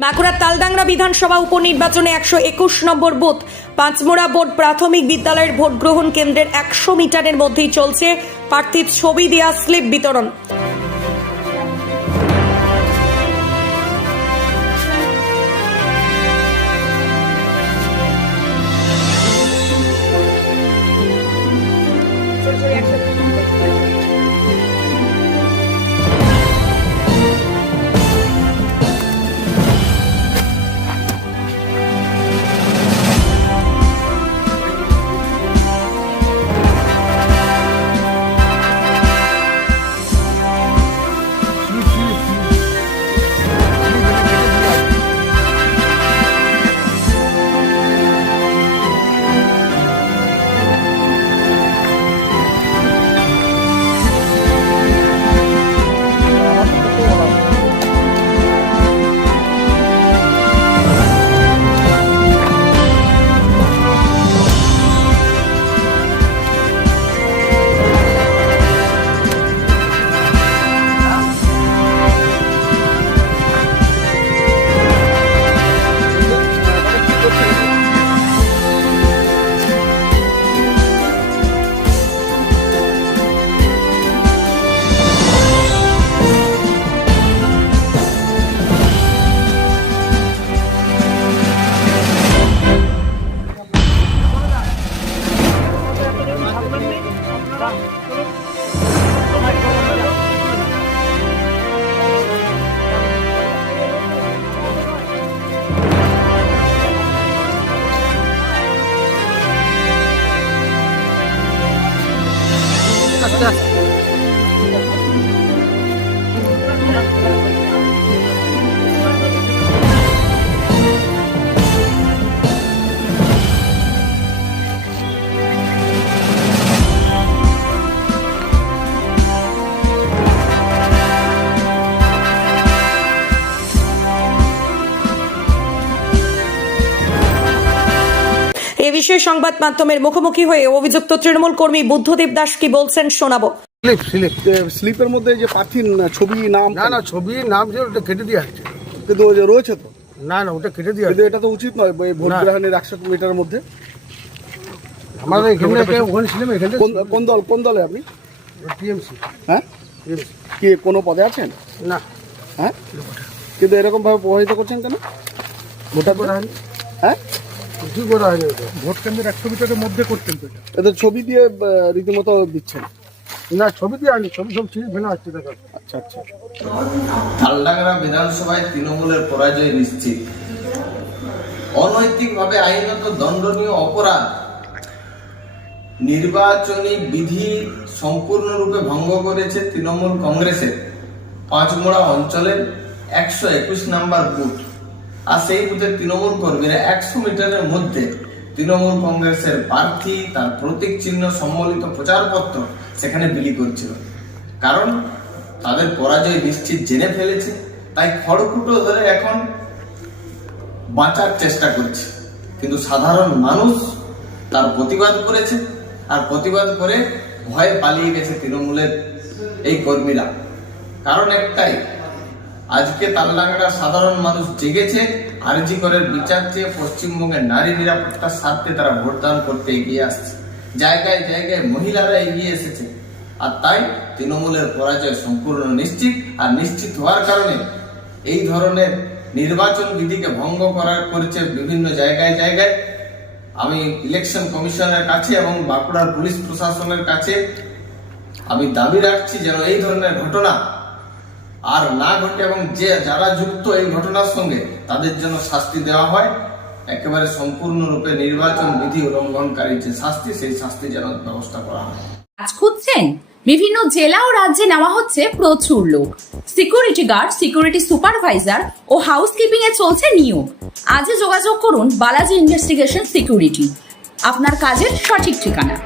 বাঁকুড়ার তালডাংরা বিধানসভা উপনির্বাচনে একশো একুশ নম্বর বুথ, পাঁচমোড়া বোর্ড প্রাথমিক বিদ্যালয়ের ভোট গ্রহণ কেন্দ্রের একশো মিটারের মধ্যেই চলছে প্রার্থীর ছবি দেওয়া স্লিপ বিতরণ। এ বিষয়ে সংবাদ মাধ্যমের মুখোমুখি হয়ে অভিযুক্ত তৃণমূল কর্মী বুদ্ধদেব দাস কি বলছেন শোনাবো। Slip slip. স্লিপের মধ্যে যে প্রার্থীর না- ছবি নাম? না না ছবি নাম ছিল ওটা কেটে দিয়ে আসছে কিন্তু ওই যে রয়েছে তো? না না ওটা কেটে দিয়ে কিন্তু এটা তো উচিত নয় এই ভোট। গ্রহণের একশো মিটারের মধ্যে। আমাদের এখানে ওখানে ছিলাম এখানে কোন কোন দল কোন দলে আপনি? টিএমসি। হ্যাঁ? কি কোনো পদে আছেন? না। হ্যাঁ? কিন্তু এরকমভাবে প্রভাবিত করছেন কেন? ভোটার হয়নি। হ্যাঁ? কি করা হয়নি ওটা ভোট কেন্দ্রের একশো মিটারের মধ্যে করতেন তো এটা। এদের ছবি দিয়ে আহ, রীতিমতো দিচ্ছেন? না ছবি দিয়ে আনি ছবি সব ছিঁড়ে ফেলে আসছে দেখা আচ্ছা আচ্ছা। বিধানসভায় তৃণমূলের পরাজয় নিশ্চিত। অনৈতিকভাবে আইনত দণ্ডনীয় অপরাধ নির্বাচনী বিধি সম্পূর্ণরূপে ভঙ্গ করেছে তৃণমূল কংগ্রেসের পাঁচমোড়া অঞ্চলের একশো একুশ নাম্বার বুথ। আর সেই বুথের তৃণমূল কর্মীরা একশো মিটারের মধ্যে তৃণমূল কংগ্রেসের প্রার্থী, তার প্রতীক চিহ্ন, সম্বলিত প্রচারপত্র সেখানে বিলি করছিল। কারণ তাদের পরাজয় নিশ্চিত জেনে ফেলেছে, তাই খড়কুটো ধরে এখন বাঁচার চেষ্টা করছে। কিন্তু সাধারণ মানুষ তার প্রতিবাদ করেছে আর প্রতিবাদ করে ভয়ে পালিয়ে গেছে তৃণমূলের এই কর্মীরা। কারণ একটাই আজকে তালডাঙ্গার সাধারণ মানুষ জেগেছে, আরজি করের বিচার চেয়ে পশ্চিমবঙ্গের নারী নিরাপত্তার স্বার্থে তারা ভোটদান করতে এগিয়ে আসছে। জায়গায় জায়গায় মহিলারা এগিয়ে এসেছে। আর তাই তৃণমূলের পরাজয় সম্পূর্ণ নিশ্চিত, আর নিশ্চিত হওয়ার কারণে এই ধরনের নির্বাচন বিধিকে ভঙ্গ করার করেছে বিভিন্ন জায়গায় জায়গায়। আমি ইলেকশন কমিশনের কাছে এবং বাঁকুড়ার পুলিশ প্রশাসনের কাছে আমি দাবি রাখছি যেন এই ধরনের ঘটনা আর না ঘটে এবং যে যারা যুক্ত এই ঘটনার সঙ্গে তাদের জন্য শাস্তি দেওয়া হয়। একেবারে সম্পূর্ণরূপে নির্বাচন বিধি উল্লঙ্ঘনকারী যে শাস্তি, সেই শাস্তি যেন ব্যবস্থা করা হয়। কাজ খুঁজছেন বিভিন্ন জেলা ও রাজ্যে নেওয়া হচ্ছে প্রচুর লোক। সিকিউরিটি গার্ড, সিকিউরিটি সুপারভাইজার ও হাউসকিপিং এ চলছে নিয়োগ। আজই যোগাযোগ করুন বালাজি ইনভেস্টিগেশন সিকিউরিটি। আপনার কাজের সঠিক ঠিকানা।